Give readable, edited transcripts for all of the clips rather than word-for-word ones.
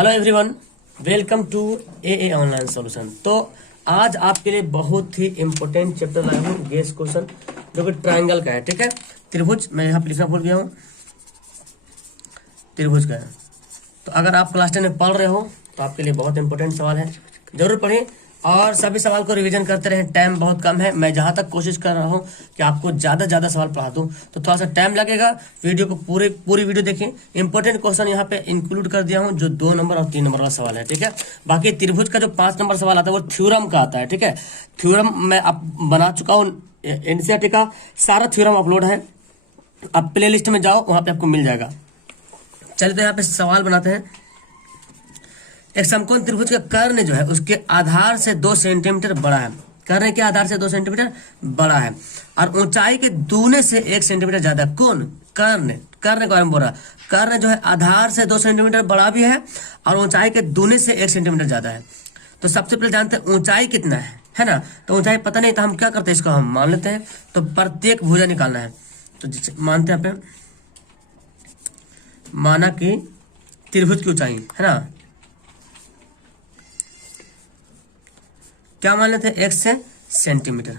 Hello everyone, welcome to a online solution. तो आज आपके लिए बहुत ही इंपॉर्टेंट चैप्टर लाया हूँ, गेस क्वेश्चन, जो कि ट्रायंगल का है। ठीक है, त्रिभुज, मैं यहाँ पे लिखना भूल गया हूँ, त्रिभुज का है। तो अगर आप क्लास 10 में पढ़ रहे हो तो आपके लिए बहुत इंपॉर्टेंट सवाल है, जरूर पढ़िए और सभी सवाल को रिवीजन करते रहें। टाइम बहुत कम है, मैं जहां तक कोशिश कर रहा हूं कि आपको ज्यादा सवाल पढ़ा दूं, तो थोड़ा सा टाइम लगेगा। वीडियो को पूरी वीडियो देखें। इंपॉर्टेंट क्वेश्चन यहां पे इंक्लूड कर दिया हूं, जो 2 नंबर और 3 नंबर वाला सवाल है। ठीक है, बाकी त्रिभुज का जो 5 नंबर सवाल आता है वो थ्योरम का आता है। ठीक है, थ्योरम मैं अब बना चुका हूँ, एनसीईआरटी का सारा थ्योरम अपलोड है, आप प्ले लिस्ट में जाओ, वहां पे आपको मिल जाएगा। चलिए तो यहाँ पे सवाल बनाते हैं। एक समकोण त्रिभुज का कर्ण जो है उसके आधार से 2 सेंटीमीटर बड़ा है। कर्ण के आधार से 2 सेंटीमीटर बड़ा है और ऊंचाई के दूने से 1 सेंटीमीटर ज्यादा। कौन? कर्ण। कर्ण के बारे में बोल रहा, कर्ण जो है आधार से 2 सेंटीमीटर बड़ा भी है और ऊंचाई के दूने से 1 सेंटीमीटर ज्यादा है। तो सबसे पहले जानते हैं ऊंचाई कितना है ना। तो ऊंचाई पता नहीं तो हम क्या करते हैं, इसको हम मान लेते हैं। तो प्रत्येक भुजा निकालना है, तो मानते हैं पे माना कि त्रिभुज की ऊंचाई है ना, क्या मान लेते हैं, 1 सेंटीमीटर।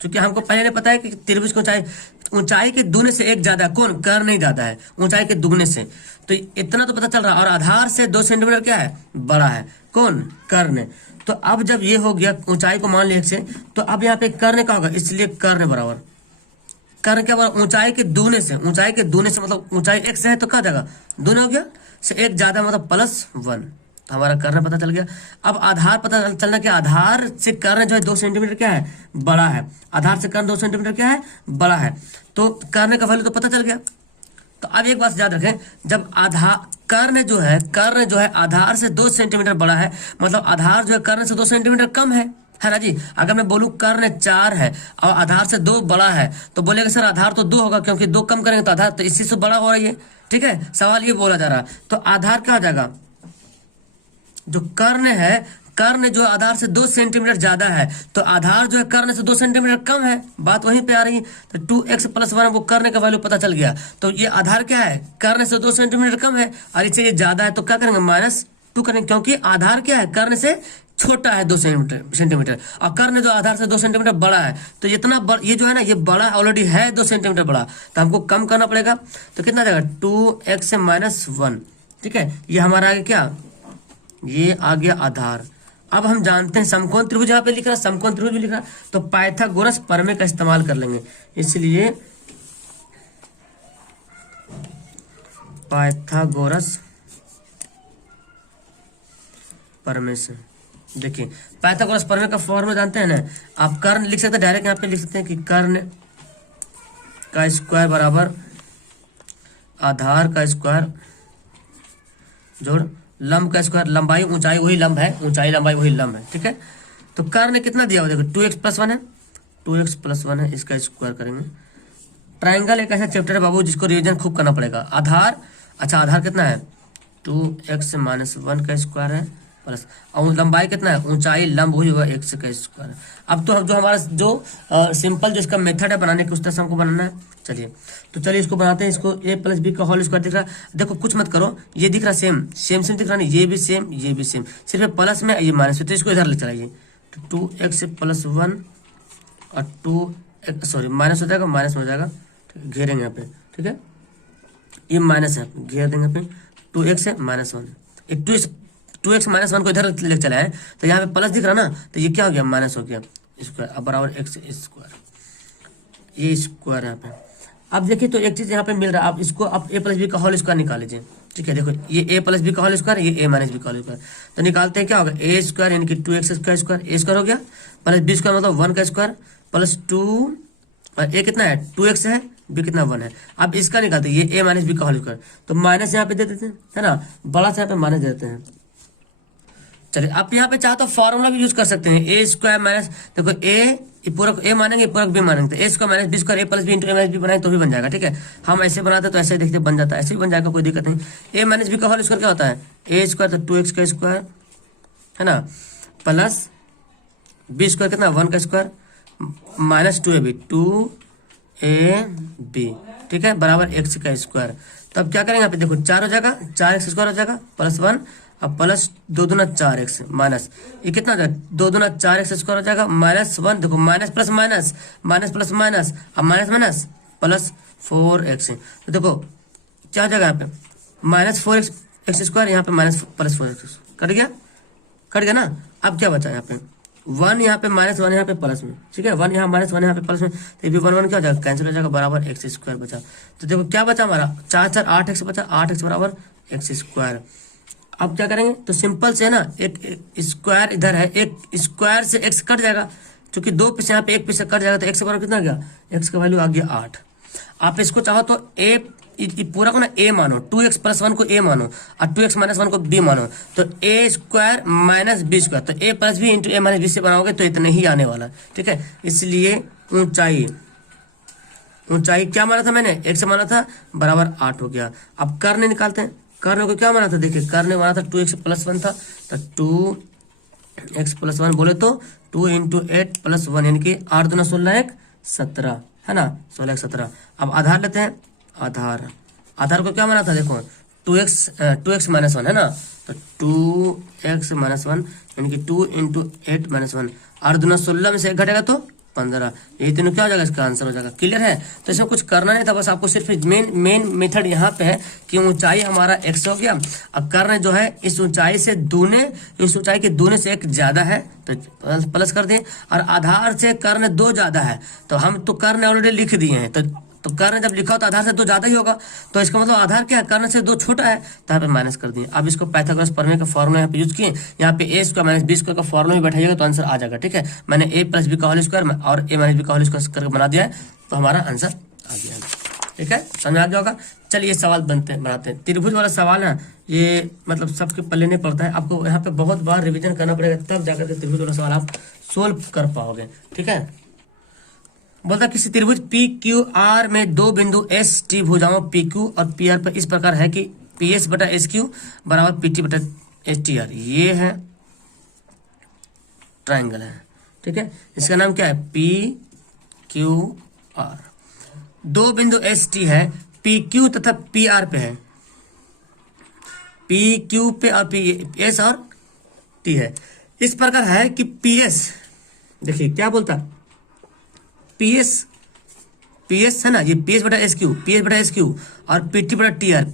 क्योंकि हमको पहले नहीं पता है कि त्रिभुज की ऊंचाई के दुगने से 1 ज्यादा। कौन? कर्ण नहीं ज्यादा है, ऊंचाई के दुगने से। तो इतना तो पता चल रहा है। और आधार से 2 सेंटीमीटर क्या है, बड़ा है। कौन? कर्ण। तो अब जब ये हो गया, ऊंचाई को मान लिया 1 से, तो अब यहाँ पे कर्ण का होगा, इसलिए कर्ण बराबर कर्ण क्या बराबर ऊंचाई के दुगने से। ऊंचाई के दुगने से मतलब ऊंचाई 1 से है तो क्या जाएगा, दुगना हो गया, से 1 ज्यादा मतलब +1। तो हमारा कर्ण पता चल गया। अब आधार पता चलना कि आधार से कर्ण जो है 2 सेंटीमीटर क्या है, बड़ा है। आधार से कर्ण 2 सेंटीमीटर क्या है, बड़ा है। तो कर्ण का वैल्यू तो पता चल गया। तो अब एक बात याद रखें, जब कर्ण जो है आधार से 2 सेंटीमीटर बड़ा है, मतलब आधार जो है कर्ण से 2 सेंटीमीटर कम है ना जी। अगर मैं बोलूं कर्ण 4 है और आधार से 2 बड़ा है, तो बोलेगा सर आधार तो 2 होगा, क्योंकि 2 कम करेंगे तो आधार तो इसी से बड़ा हो रही है। ठीक है, सवाल ये बोला जा रहा है। तो आधार क्या हो जाएगा, जो कर्ण है, कर्ण जो आधार से 2 सेंटीमीटर ज्यादा है, तो आधार जो है कर्ण से 2 सेंटीमीटर कम है। बात वहीं पे आ रही है। तो 2x + 1 वो कर्ण का वैल्यू पता चल गया। तो ये आधार क्या है, कर्ण से 2 सेंटीमीटर कम है और इससे ये ज्यादा है, तो क्या करेंगे, -2 करेंगे, क्योंकि आधार क्या है, कर्ण से छोटा है 2 सेंटीमीटर और कर्ण जो आधार से 2 सेंटीमीटर बड़ा है। तो इतना ये जो है ना, ये बड़ा ऑलरेडी है 2 सेंटीमीटर बड़ा, तो हमको कम करना पड़ेगा। तो कितना जाएगा, 2x से -1। ठीक है, ये हमारा आगे क्या, ये आ गया आधार। अब हम जानते हैं समकोण त्रिभुज, यहाँ पे लिख रहा है समकोण त्रिभुज भी लिख रहा है, तो पाइथागोरस प्रमेय का इस्तेमाल कर लेंगे। इसलिए पाइथागोरस प्रमेय से देखिए, पाइथागोरस प्रमेय का फॉर्मूला जानते हैं ना आप। कर्ण लिख सकते हैं डायरेक्ट, यहाँ पे लिख सकते हैं कि कर्ण का स्क्वायर बराबर आधार का स्क्वायर जोड़ लंब का स्क्वायर। लंबाई ऊंचाई वही लंब है, ऊंचाई लंबाई वही लंब है। ठीक है, तो कर्ण कितना दिया हुआ देखो, 2x + 1 है, 2x + 1 है, इसका स्क्वायर करेंगे। ट्राइंगल एक ऐसा चैप्टर है बाबू जिसको रिवीजन खूब करना पड़ेगा। आधार, अच्छा आधार कितना है, 2x - 1 का स्क्वायर है प्लस, और लंबाई कितना है, ऊंचाई लंब वही होगा 1 का स्क्वायर है। अब तो जो हमारा जो सिंपल जो इसका मेथड है बनाने का, उस तरह से हमको बनाना है। चलिए तो चलिए इसको बनाते हैं। इसको a + b का होल स्क्वायर दिख रहा है, देखो कुछ मत करो, ये दिख रहा सेम दिख रहा, नहीं ये भी सेम, ये भी सेम, सिर्फ प्लस में ये माइनस में, तो इसको इधर ले चलाइए। तो 2x + 1 और 2x सॉरी माइनस हो जाएगा, माइनस में हो जाएगा, घेरेंगे यहाँ पे। ठीक है, ये माइनस है, घेर देंगे पे 2x है -1, 2x -1 को इधर ले चला है, तो यहाँ पे प्लस दिख रहा ना, तो ये क्या हो गया, माइनस हो गया स्क्वायर, अब बराबर x स्क्वायर, ये स्क्वायर यहाँ पे। अब देखिए तो एक चीज यहाँ पे मिल रहा है, आप इसको आप a + b का होल स्क्वायर निकाल लीजिए। ठीक है, देखो ये a + b का होल स्क्वायर, ये a - b का होल स्क्वायर, तो निकालते हैं क्या होगा, a स्क्वायर यानी कि 2x का स्क्वायर, a स्क्वायर हो गया, प्लस b स्क्वायर मतलब 1 का स्क्वायर, प्लस 2 और a कितना है, 2x है, b कितना 1 है। अब इसका निकालते हैं, ये a - b का होल स्क्वायर, तो माइनस यहाँ पे दे देते हैं, है ना, बड़ा से यहाँ पे माइनस देते हैं। चलिए आप यहाँ पे चाहो तो फॉर्मूला भी यूज कर सकते हैं, a स्क्वायर माइनस, देखो a पूरक a मानेंगे, पूरक b मानेंगे, तो a square - b square a + b × a - b बनाए तो भी बन जाएगा। ठीक है, हम ऐसे बनाते तो ऐसे देखते बन जाता है, ऐसे भी बन जाएगा, कोई दिक्कत नहीं। a - b का होल स्क्वायर क्या होता है, a स्क्वायर तो 2x का स्क्वायर है ना, प्लस b स्क्वायर कितना 1 का स्क्वायर माइनस 2ab 2ab। ठीक है, बराबर x का स्क्वायर। तो अब क्या करेंगे यहाँ पे देखो 4 हो जाएगा, 4x स्क्वायर हो जाएगा प्लस 1 अब प्लस 2 दूना 4x माइनस ये कितना हो जाएगा 2 दूना 4x स्क्वायर हो जाएगा -1। देखो minus plus minus minus plus minus अब माइनस माइनस प्लस 4x। तो देखो क्या हो जाएगा यहाँ पे -4x एक्स स्क्वायर, यहाँ पे माइनस प्लस 4x कट गया ना। अब क्या बचा यहाँ पे 1 यहाँ पे -1 यहाँ पे प्लस में, ठीक है 1 यहाँ -1 यहाँ पे प्लस में, तो ये भी 1 1 क्या हो जाएगा कैंसिल हो जाएगा बराबर एक्स स्क्वायर बचा। तो देखो क्या बचा हमारा 4 4 8x बचा 8x बराबर एक्स स्क्वायर। अब क्या करेंगे तो सिंपल से है ना एक स्क्वायर इधर है, एक स्क्वायर से x कट जाएगा, क्योंकि 2 पीस यहाँ पे 1 पीस से कट जाएगा तो x बराबर कितना आ गया x का वैल्यू आ गया 8। आप इसको चाहो तो a पूरा को ना a मानो 2x + 1 को a मानो और 2x - 1 को b मानो, तो a square minus b square, तो a + b into a - b से बनाओगे तो इतना ही आने वाला है, ठीक है। इसलिए ऊंचाई क्या माना था मैंने x से माना था बराबर 8 हो गया। अब कर्ण निकालते हैं, कर्ण को क्या माना था देखिए कर्ण माना था 2x + 1 था, तो 2x + 1 बोले तो 2 × 8 + 1 यानी कि 8 दूना 16 1 17 है ना 16 1 17। अब आधार लेते हैं, आधार को क्या माना था देखो 2x - 1 है ना, तो 2x - 1 यानी कि 2 × 8 - 1 8 दूना 16 में से 1 घटेगा तो 15, यही तीनों क्या हो जाएगा इसका आंसर हो जाएगा। क्लियर है। तो इसमें कुछ करना नहीं था, बस आपको सिर्फ मेन मेथड यहाँ पे है कि ऊंचाई हमारा x हो गया, अब कर्ण जो है इस ऊंचाई से दूने इस ऊंचाई के दूने से 1 ज्यादा है तो प्लस कर दें, और आधार से कर्ण 2 ज्यादा है तो हम तो कर्ण ऑलरेडी लिख दिए हैं, तो कर्ण जब लिखा हो तो आधार से 2 ज्यादा ही होगा, तो इसका मतलब आधार क्या है कर्ण से 2 छोटा है, तो यहाँ पे माइनस कर दिए। अब इसको पाइथागोरस प्रमेय का फॉर्मूला यहाँ पे यूज किए, यहाँ पे a स्क्वायर - b स्क्वायर का फॉर्मूला भी बैठाइएगा तो आंसर आ जाएगा, ठीक है। मैंने a + b का होल स्क्वायर और a - b का होल स्क्वायर करके बना दिया है, तो हमारा आंसर आ गया, ठीक है। समझ आ गया होगा। चलिए सवाल बनाते हैं। त्रिभुज वाला सवाल है ये, मतलब सबके पल्ले नहीं पड़ता है, आपको यहाँ पे बहुत बार रिविजन करना पड़ेगा तब जाकर के त्रिभुज वाला सवाल आप सोल्व कर पाओगे, ठीक है। बोलता किसी त्रिभुज पी क्यू आर में 2 बिंदु एस टी भुजाओं पी क्यू और पी आर पर इस प्रकार है कि पी एस बटा एस क्यू बराबर पी टी बटा एस टी आर, ये है ट्राइंगल है, ठीक है। इसका नाम क्या है पी क्यू आर। 2 बिंदु एस टी है, पी क्यू तथा पी आर पे है, पी क्यू पे और पी एस और टी है। इस प्रकार है कि पी एस, देखिए क्या बोलता है पी एस है ना, ये पी एस बटा एस क्यू और पी टी बटा टी आर,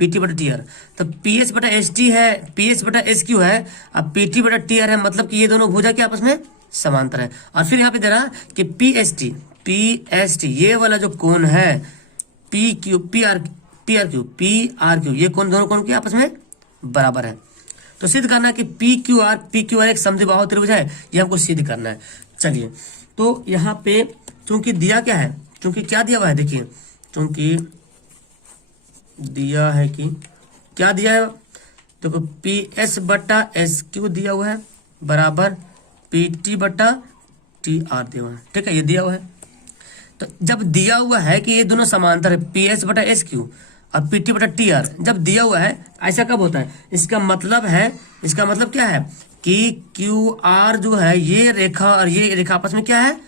तो पी एस बटा एस टी है, पी एस बटा एस क्यू है, अब पी टी बटा टी आर है, मतलब कि ये दोनों भुजा के आपस में समांतर है। और फिर यहाँ पे दे रहा कि पी एस टी ये वाला जो कोण है पी आर क्यू ये कोण दोनों कोण के आपस में बराबर है। तो सिद्ध करना है कि पी क्यू आर एक समद्विबाहु त्रिभुज है, ये हमको सिद्ध करना है। चलिए तो यहाँ पे चूंकि दिया क्या है, चूंकि क्या दिया हुआ है देखिए, चूंकि दिया है कि क्या दिया है देखो पी एस बटा एस क्यू दिया हुआ है बराबर पी टी बटा टी आर दिया हुआ है, ठीक है, ये दिया हुआ है। तो जब दिया हुआ है कि ये दोनों समांतर है पी एस बटा एस क्यू और पी टी बटा टी आर, जब दिया हुआ है ऐसा कब होता है, इसका मतलब क्या है कि क्यू आर जो है ये रेखा और ये रेखा आपस में क्या है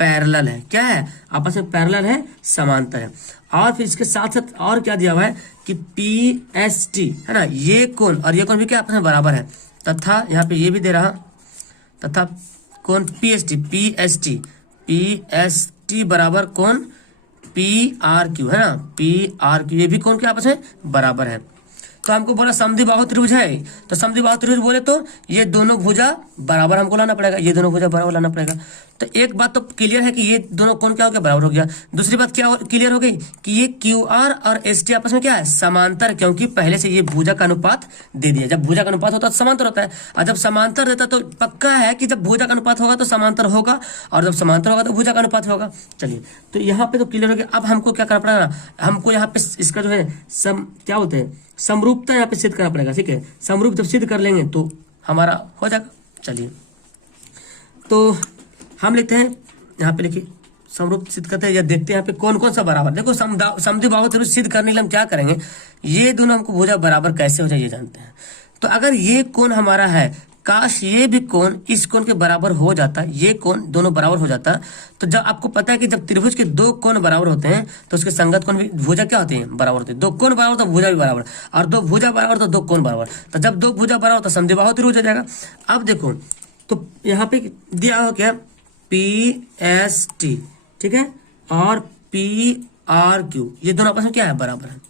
पैरेलल है, क्या है आपस में पैरेलल है, समांतर है। और फिर इसके साथ साथ और क्या दिया हुआ है कि पी एस टी है ना, ये कोण और ये कोण भी क्या आपस में बराबर है, तथा यहाँ पे ये भी दे रहा तथा कोण पी एस टी बराबर कोण पी आर क्यू है ना, पी आर क्यू ये भी कोण के आपस में बराबर है। तो हमको बोला समद्विबाहु त्रिभुज है, तो समद्विबाहु त्रिभुज बोले तो ये दोनों भुजा बराबर हमको लाना पड़ेगा, ये दोनों भुजा बराबर लाना पड़ेगा। तो एक बात तो क्लियर है कि ये दोनों कोण क्या हो गया बराबर हो गया। दूसरी बात क्या क्लियर हो गई कि ये क्यू आर और एस टी आपस में क्या है समांतर, क्योंकि पहले से ये भुजा का अनुपात दे दिया। जब भुजा का अनुपात होता है तो समांतर होता है, और जब समांतर रहता तो पक्का है कि जब भुजा का अनुपात होगा तो समांतर होगा, और जब समांतर होगा तो भुजा का अनुपात होगा। चलिए तो यहाँ पे तो क्लियर हो गया। अब हमको क्या करना पड़ेगा, हमको यहाँ पे इसका जो है क्या बोलते हैं समरूपता यहाँ पे सिद्ध करना पड़ेगा, ठीक है। समरूप जब सिद्ध कर लेंगे तो हमारा हो जाएगा। चलिए तो हम लिखते हैं यहाँ पे, लिखिए समरूप सिद्ध करते हैं या देखते हैं यहाँ पे कौन कौन सा बराबर। देखो समद्विबाहु त्रिभुज सिद्ध करने के लिए हम क्या करेंगे, ये दोनों हमको भुजा बराबर कैसे हो जाए ये जानते हैं। तो अगर ये कोण हमारा है काश ये भी कोण इस कोण के बराबर हो जाता, ये कोण दोनों बराबर हो जाता। तो जब आपको पता है कि जब त्रिभुज के दो कोण बराबर होते हैं तो उसके संगत कोण भी भुजा क्या होते हैं, बराबर होते हैं। दो कोण बराबर तो भुजा भी बराबर, और दो भुजा बराबर तो दो कोण बराबर। तो जब दो भुजा बराबर तो समद्विबाहु त्रिभुज हो जाएगा। अब देखो तो यहाँ पे दिया हो क्या, PST, ठीक है, और PRQ, ये दोनों आपस में क्या है, बराबर है।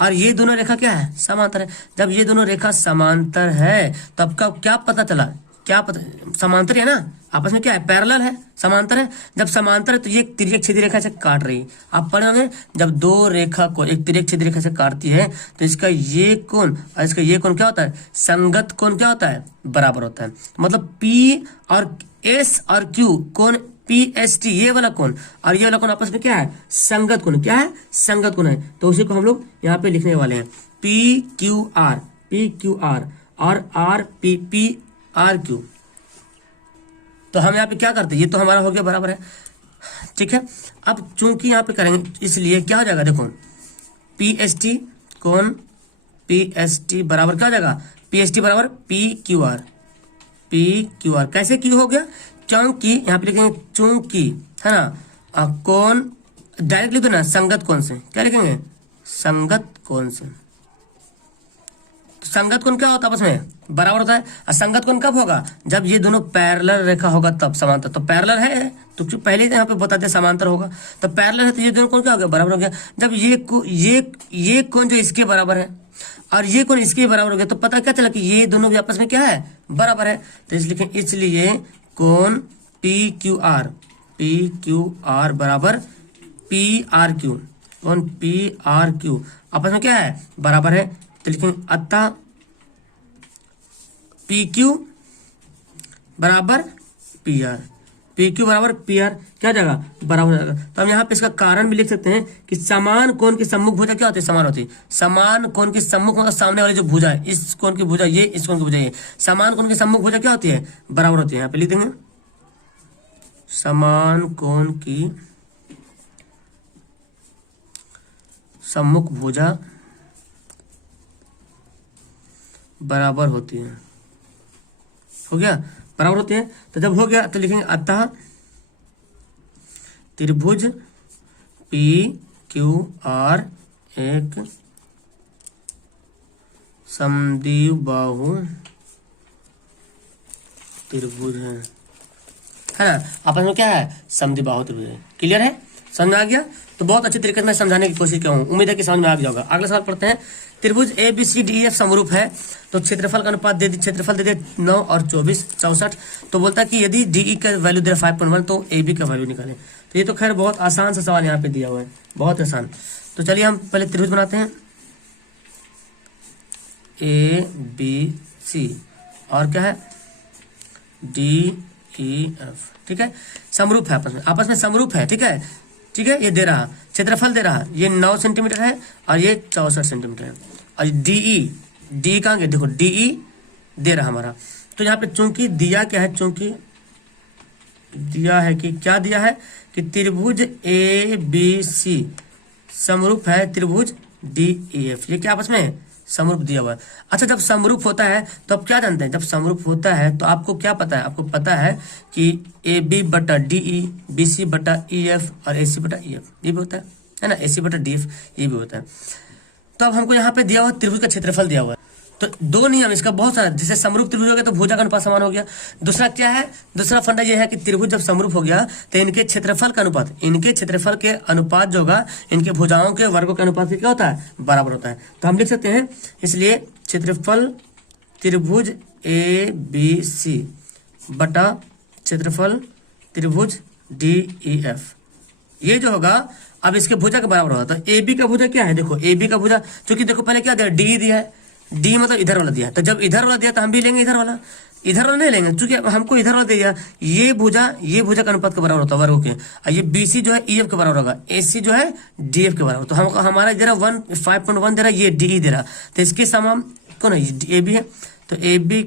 और ये दोनों रेखा क्या है, समांतर है। जब ये दोनों रेखा समांतर है तो आपका क्या पता चला, क्या पता, समांतर है ना, आपस में क्या है, पैरेलल है, समांतर है। जब समांतर है तो ये तिर्यक छेदी रेखा से काट रही है। आप पढ़े होंगे जब दो रेखा को एक तिर्यक छेदी रेखा से काटती है तो इसका ये कोण और इसका ये कोण क्या होता है, संगत कोण क्या होता है, बराबर होता है। मतलब P और S और Q कोण PST, ये वाला कोण और ये वाला कोण आपस में क्या है, संगत कोण, क्या है, संगत कोण है। तो उसी को हम लोग यहाँ पे लिखने वाले हैं PQR और RPRQ। तो हम यहाँ पे क्या करते हैं, ये तो हमारा हो गया बराबर है, ठीक है। अब चूंकि यहाँ पे करेंगे इसलिए क्या हो जाएगा, देखो PST कोण PST बराबर क्या हो जाएगा, PST बराबर PQR। कैसे Q हो गया, क्योंकि यहाँ पे लिखेंगे चूंकि, है ना, कोण डायरेक्ट लिख दो ना, संगत कोण से, क्या लिखेंगे, संगत कोण से। तो संगत कोण क्या होता है, आपस में बराबर होता है। और संगत कोण कब होगा, जब ये दोनों पैरेलल रेखा होगा तब समांतर। तो पैरेलल है तो पहले ही यहाँ पे बताते समांतर होगा, तो पैरेलल है तो ये दोनों कोण क्या हो गया, बराबर हो गया। जब ये कोण जो इसके बराबर है और ये कोण इसके बराबर हो गया तो पता क्या चला कि ये दोनों भी आपस में क्या है, बराबर है। तो इसलिए कोण PQR बराबर PRQ, कोण PRQ आपस में क्या है, बराबर है। तो लिखेंगे अतः PQ बराबर PR, PQ बराबर PR क्या जाएगा, बराबर हो जाएगा। तो हम यहाँ पे इसका कारण भी लिख सकते हैं कि समान कोण की सम्मुख भुजा क्या होती है, समान होती है। समान कोण की सम्मुख मतलब सामने वाली जो भुजा है, इस कोण की भुजा ये, इस कोण की भुजा ये, समान कोण की सम्मुख भुजा क्या होती है, बराबर होती है। यहाँ पे लिख देंगे समान कोण की सम्मुख भुजा बराबर होती है, हो गया, बराबर होती है। तो जब हो गया तो लिखेंगे अतः त्रिभुज PQR एक समद्विबाहु त्रिभुज है ना, आपस में क्या है, समद्विबाहु त्रिभुज है। क्लियर है, समझ में आ गया। तो बहुत अच्छे तरीके से मैं समझाने की कोशिश किया हूँ, उम्मीद है कि समझ में आ गया होगा। अगला सवाल पढ़ते हैं। त्रिभुज ABCDEF समरूप है तो क्षेत्रफल का अनुपात दे, क्षेत्रफल दे दे 9 और 24 64। तो बोलता है कि यदि DE का वैल्यू दे 5.1 तो AB का वैल्यू निकालें। तो ये तो खैर बहुत आसान सा सवाल यहाँ पे दिया हुआ है, बहुत आसान। तो चलिए हम पहले त्रिभुज बनाते हैं ABC और क्या है DEF, ठीक है, समरूप है, आपस में समरूप है, ठीक है, ठीक है। ये दे रहा क्षेत्रफल दे रहा, ये 9 सेंटीमीटर है और ये 64 सेंटीमीटर है। और DE कहाँ गए, देखो DE दे रहा हमारा। तो यहाँ पे चूंकि दिया क्या है, चूंकि दिया है कि क्या दिया है कि त्रिभुज ABC समरूप है त्रिभुज DEF, ये क्या आपस में समरूप दिया हुआ है। अच्छा, जब समरूप होता है तो आप क्या जानते हैं, जब समरूप होता है तो आपको क्या पता है, आपको पता है कि AB बटा DE, BC बटा EF और AC बटा EF ये भी होता है ना, AC बटा DF ये भी होता है। तो अब हमको यहाँ पे दिया हुआ त्रिभुज का क्षेत्रफल दिया हुआ है। तो दो नियम इसका बहुत सारा, जैसे समरूप त्रिभुज हो गया तो भुजा का अनुपात समान हो गया। दूसरा क्या है, दूसरा फंडा यह है कि त्रिभुज जब समरूप हो गया तो इनके क्षेत्रफल का अनुपात, इनके क्षेत्रफल के अनुपात जो होगा इनके भुजाओं के वर्गों के अनुपात से क्या होता है, बराबर होता है। तो हम लिख सकते हैं इसलिए क्षेत्रफल त्रिभुज ABC बटा क्षेत्रफल त्रिभुज DEF ये जो होगा अब इसके भुजा के बराबर होगा। तो AB का भुजा क्या है, देखो AB का भुजा, क्योंकि देखो पहले क्या दिया, DE दिया है, D मतलब इधर वाला दिया, तो जब इधर वाला दिया तो हम भी लेंगे इधर वाला नहीं लेंगे, क्योंकि हमको इधर वाला दिया, ये भुजा का अनुपात के बराबर होता है वर्गों के। और ये BC जो है EF के बराबर होगा, AC जो है DF के बराबर। तो हम हमारा दे रहा 5.1 दे रहा, ये DE दे रहा, तो इसके समान कौन है, AB है। तो AB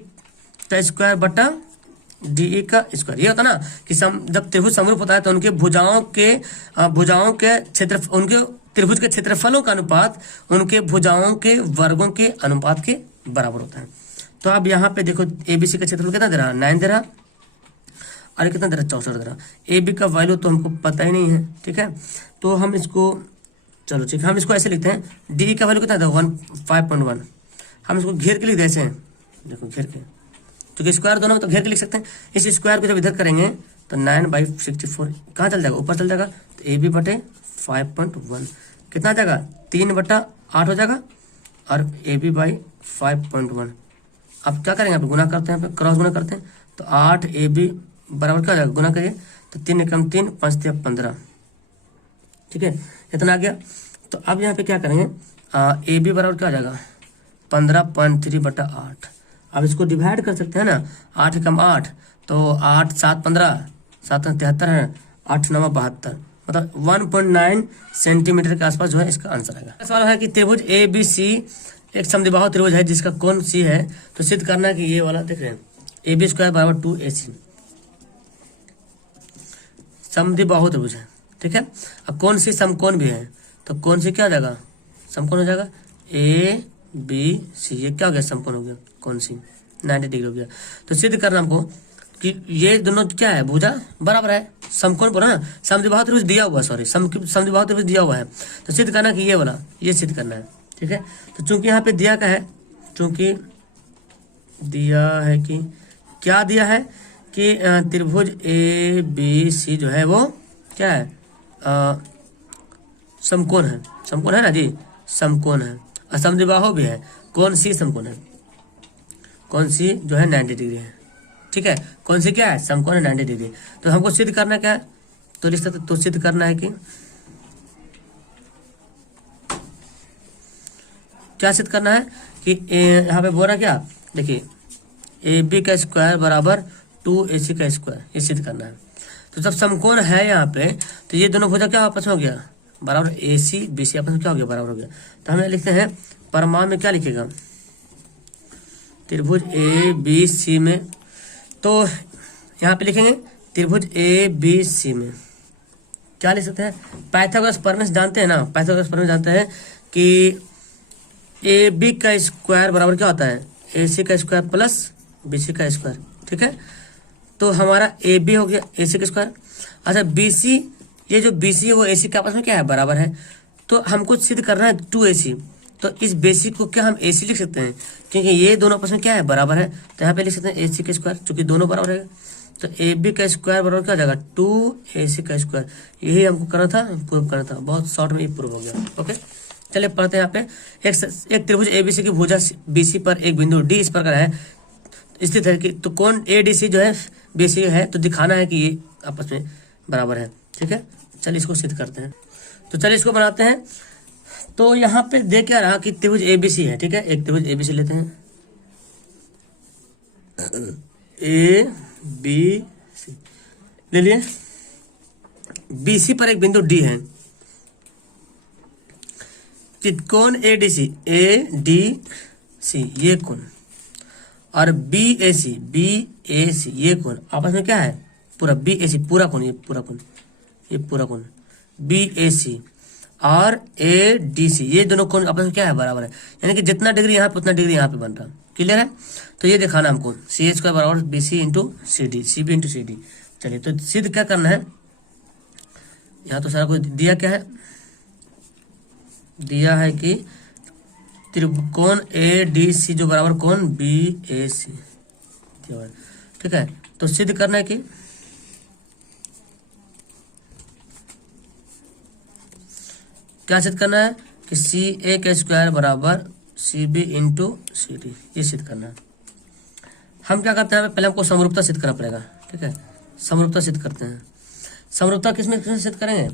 का स्क्वायर बटा DE का स्क्वायर, ये होता ना कि जब त्रिभुज समरूप होता है तो उनके भुजाओं के क्षेत्र, उनके त्रिभुज के क्षेत्रफलों का अनुपात उनके भुजाओं के वर्गों के अनुपात के बराबर होता है। तो अब यहाँ पे देखो ABC का क्षेत्रफल कितना दे रहा, 9 दे रहा, और ये कितना दे रहा, 64 दे रहा। AB का वैल्यू तो हमको पता ही नहीं है, ठीक है। तो हम इसको, चलो ठीक है, हम इसको ऐसे लिखते हैं, D का वैल्यू कितना था 5.1। हम इसको घेर के लिख दे ऐसे, देखो घेर के, क्योंकि स्क्वायर दोनों में तो घेर के लिख सकते हैं। इस स्क्वायर को जब इधर करेंगे तो 9/64 कहाँ चल जाएगा, ऊपर चल जाएगा। तो AB बटे 5.1 कितना आ जाएगा, 3/8 हो जाएगा, और AB/5.1। अब क्या करेंगे, यहाँ पे गुना करते हैं, यहाँ पे क्रॉस गुना करते हैं। तो 8AB बराबर क्या हो जाएगा, गुना करिए तो 3 एकम 3, 5 तिया 15, ठीक है, इतना आ गया। तो अब यहाँ पे क्या करेंगे, AB बराबर क्या हो जाएगा, 15.3/8। अब इसको डिवाइड कर सकते हैं ना, 8 एकम 8, तो 8 7 15, 7 73 है, 8 9 72, मतलब 1.9 सेंटीमीटर के आसपास जो है इसका आंसर आएगा। सवाल है कि त्रिभुज ABC एक समद्विबाहु त्रिभुज है जिसका कोण C है, तो सिद्ध करना है कि ये वाला देख रहे हैं AB² बराबर 2AC समद्विबाहु त्रिभुज है, ठीक है। अब कोण C समकोण भी है, तो कोण C क्या हो जाएगा, समकोण हो जाएगा ABC, ये क्या हो गया, समकोण हो गया, कोण C 90 डिग्री हो गया। तो सिद्ध करना हमको कि ये दोनों क्या है, भुजा बराबर है, समकोण बोला ना, समद्विबाहु त्रिभुज दिया हुआ, सॉरी समद्विबाहु त्रिभुज दिया हुआ है, तो सिद्ध करना कि ये वाला, ये सिद्ध करना है, ठीक है। तो चूंकि यहाँ पे दिया क्या है, चूंकि दिया है कि क्या दिया है कि त्रिभुज ABC जो है वो क्या है, समकोण है, समकोण है ना जी, समकोण है, और समद्विबाहु भी है, कोण C समकोण है, कोण C जो है 90 डिग्री है, ठीक है। कौन सी क्या है, समकोण है 90 डिग्री। तो हमको सिद्ध करना क्या है, तो रिश्ता तो सिद्ध करना है कि क्या सिद्ध करना है कि यहाँ पे बोल रहा क्या, देखिए AB का स्क्वायर बराबर 2AC का स्क्वायर, ये सिद्ध करना है। तो जब समकोण है यहाँ पे, तो ये दोनों भुजा क्या आपस में हो गया, बराबर AC BC आपस में क्या हो गया, बराबर हो गया। तो हमें लिखते हैं परमाणु में क्या लिखेगा, त्रिभुज ABC में, तो यहाँ पे लिखेंगे त्रिभुज ABC में क्या लिख सकते हैं, पाइथागोरस प्रमेय जानते हैं ना, पाइथागोरस प्रमेय जानते हैं कि AB का स्क्वायर बराबर क्या होता है, AC का स्क्वायर प्लस BC का स्क्वायर, ठीक है। तो हमारा AB हो गया AC का स्क्वायर। अच्छा BC, ये जो BC है वो AC के आपस में क्या है, बराबर है। तो हमको सिद्ध करना है 2AC, तो इस बेसिक को क्या हम AC लिख सकते हैं, क्योंकि ये दोनों आपस में क्या है, बराबर है। तो यहाँ पे लिख सकते हैं AC का स्क्वायर, चूंकि दोनों बराबर है। तो AB का स्क्वायर बराबर क्या हो जाएगा, 2AC का स्क्वायर। यही हमको करना था, प्रूव करना था, बहुत शॉर्ट में ये प्रूव हो गया। ओके, चलिए पढ़ते हैं। यहाँ पे एक त्रिभुज ABC की भुजा BC पर एक बिंदु D इस प्रकार है स्थित है कि, तो कोण ADC जो है BC है, तो दिखाना है कि ये आपस में बराबर है, ठीक है। चलिए इसको सिद्ध करते हैं। तो चलिए इसको बनाते हैं। तो यहाँ पे देख क्या रहा कि त्रिभुज ABC है, ठीक है। एक त्रिभुज ABC लेते हैं, ABC ले लिए। BC पर एक बिंदु D है, कोण ADC ये कोण, और BAC ये कोण आपस में क्या है, पूरा BAC पूरा कोण, ये पूरा कोण, ये पूरा कोण BAC और ADC, ये दोनों कोण आपस में क्या है, बराबर है। यानी कि जितना डिग्री यहाँ पे उतना डिग्री यहाँ पे बन रहा है। क्लियर है। तो ये दिखाना हमको CA² बराबर BC into CD, CB into CD। चलिए तो सिद्ध क्या करना है, यहाँ तो सारा कुछ दिया क्या है, दिया है कि त्रिकोण ADC जो बराबर कोण BAC, ठीक है। तो सिद्ध करना है कि क्या सिद्ध करना है कि CA का स्क्वायर बराबर CB इंटू CD, ये सिद्ध करना है। हम क्या करते हैं, पहले हमको समरूपता सिद्ध करना पड़ेगा, ठीक है। समरूपता सिद्ध करते हैं। समरूपता किसमें सिद्ध करेंगे,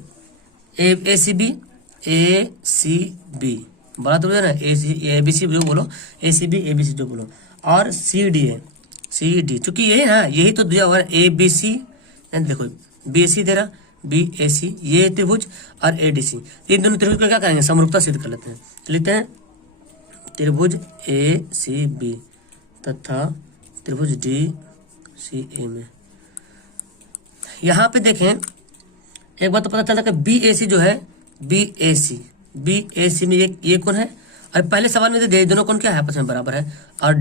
ACB बड़ा तो है ना, ABC जो बोलो, ACB ABC जो बोलो, और CD है, CD चूंकि यही ना, यही तो दिया हुआ है ABC, देखो BAC दे रहा, BAC ये त्रिभुज और ADC, इन दोनों त्रिभुज को क्या करेंगे, समरूपता सिद्ध कर लेते हैं। लिखते हैं त्रिभुज ACB तथा त्रिभुज DCA में। यहाँ पे देखें एक बात तो पता चला कि BAC जो है, BAC में ये कोण है, और पहले सवाल में दे दोनों कोण क्या है, आपस में बराबर है, और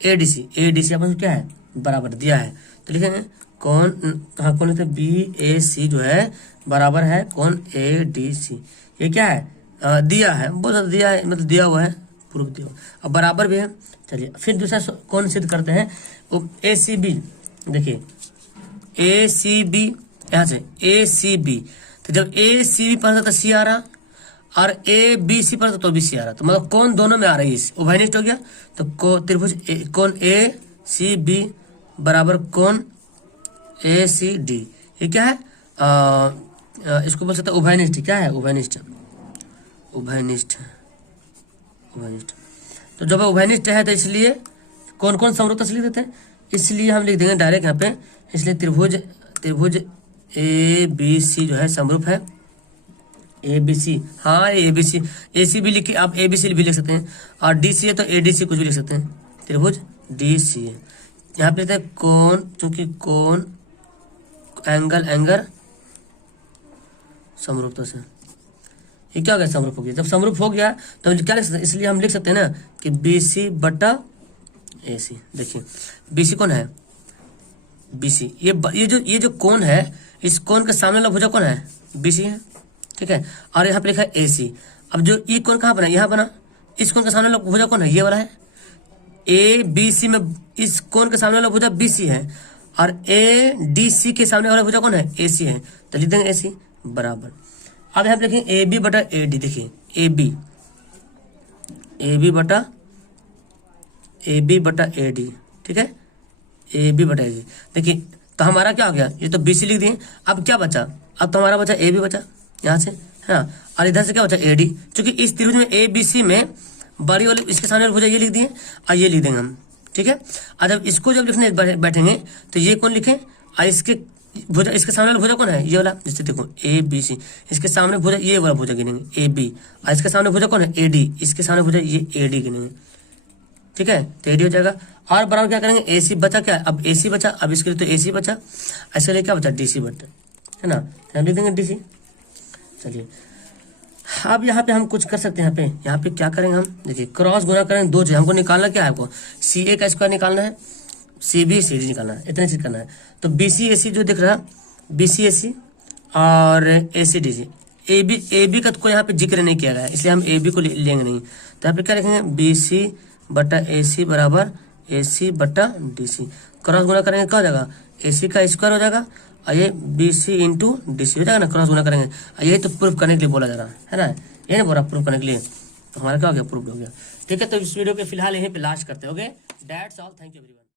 ADC, ADC अपन क्या है बराबर दिया है, तो लिखेंगे कौन, हाँ कौन लिखते हैं BAC जो है बराबर है कौन ADC। ये क्या है दिया है, बहुत ज़्यादा दिया है, मतलब दिया हुआ है, प्रूफ दिया हुआ, अब बराबर भी है। चलिए फिर दूसरा कौन सिद्ध करते हैं, वो ACB, देखिए ACB, यहाँ से ACB, तो जब ACB पढ़ता था C आ रहा और ABC पढ़ता तो भी C आ रहा, तो मतलब कौन दोनों में आ रही है, उभयनिष्ठ हो गया। तो त्रिभुज कौन ACB बराबर कौन ACD, ये क्या है इसको बोल सकते हैं उभयनिष्ठ, क्या है उभयनिष्ठ, उभयनिष्ठ, उभयनिष्ठ। तो जब उभयनिष्ठ है तो इसलिए कौन कौन समरूपता से लिख देते हैं, इसलिए हम लिख देंगे डायरेक्ट यहाँ पे, इसलिए त्रिभुज ABC जो है समरूप है ABC, हाँ ABC, ACB लिख के आप ABC भी लिख सकते हैं, और DC है तो ADC कुछ भी लिख सकते हैं, त्रिभुज DC है। यहाँ पे लिखते हैं कौन, चूंकि कौन एंगल समरूपता से, ये क्या हो गया समरूप हो गया। जब समरूप हो गया तो हम क्या लिख सकते हैं, इसलिए हम लिख सकते हैं ना कि BC बटा AC। देखिए BC कौन है, BC ये जो कोण है, इस कोण के सामने वाला भुजा कौन है BC है, ठीक है। और यहाँ पे लिखा है AC। अब जो ये कोण कहाँ बना, यहाँ बना, इस कोण के सामने वाला भुजा कौन है, ये वाला है ABC में, इस कोण के सामने वाला भुजा BC है और ADC के सामने वाला भुजा कौन है AC है, तो लिख देंगे AC बराबर। अब यहाँ पे देखें AB बटा AD, देखिए AB बटा AD, ठीक है, AB बटा AD। देखिए तो हमारा क्या हो गया, ये तो BC लिख दिए, अब क्या बचा, अब तो हमारा बचा AB बचा यहाँ से, है ना, और इधर से क्या बचा AD, क्योंकि इस त्रिभुज में ABC में बड़ी वाले इसके सामने भुजा ये लिख दिए और ये लिख देंगे हम, ठीक है। और जब इसको जब लिखने बैठेंगे तो ये कौन लिखें, और इसके भुजा, इसके सामने वाला भुजा कौन है, ये वाला, जैसे देखो ABC, इसके सामने भुजा ये वाला भुजा गिनेंगे AB, और इसके सामने भुजा कौन है AD, इसके सामने भुजा ये AD गिनेंगे, ठीक है, तो AD हो जाएगा। और बराबर क्या करेंगे AC बचा, क्या अब AC बचा, अब इसके लिए तो AC बचा, ऐसे लिए क्या बचा DC बचा, है ना, हम लिख देंगे DC। चलिए अब यहाँ पे हम कुछ कर सकते हैं, यहाँ पे क्या करेंगे हम, देखिए क्रॉस गुना करेंगे, दो चीज हमको निकालना क्या है, आपको CA का स्क्वायर निकालना है, CB CD निकालना है, इतने चीज करना है। तो BC AC जो दिख रहा है BC AC और AC DC, AB का तो कोई यहाँ पे जिक्र नहीं किया गया है, इसलिए हम AB को लेंगे नहीं। तो यहाँ पे क्या लिखेंगे BC बटा AC बराबर AC बटा DC, क्रॉस गुना करेंगे क्या हो जाएगा, AC का स्क्वायर हो जाएगा और ये BC इंटू DC हो जाएगा ना, क्रॉस गुना करेंगे, और यही तो प्रूफ करने के लिए बोला जा रहा है ना, ये ना बोला प्रूफ करने के लिए, तो हमारा क्या हो गया, प्रूफ हो गया। ठीक है, तो इस वीडियो के फिलहाल यहीं पे लास्ट करते हो गए। That's all, thank you everyone.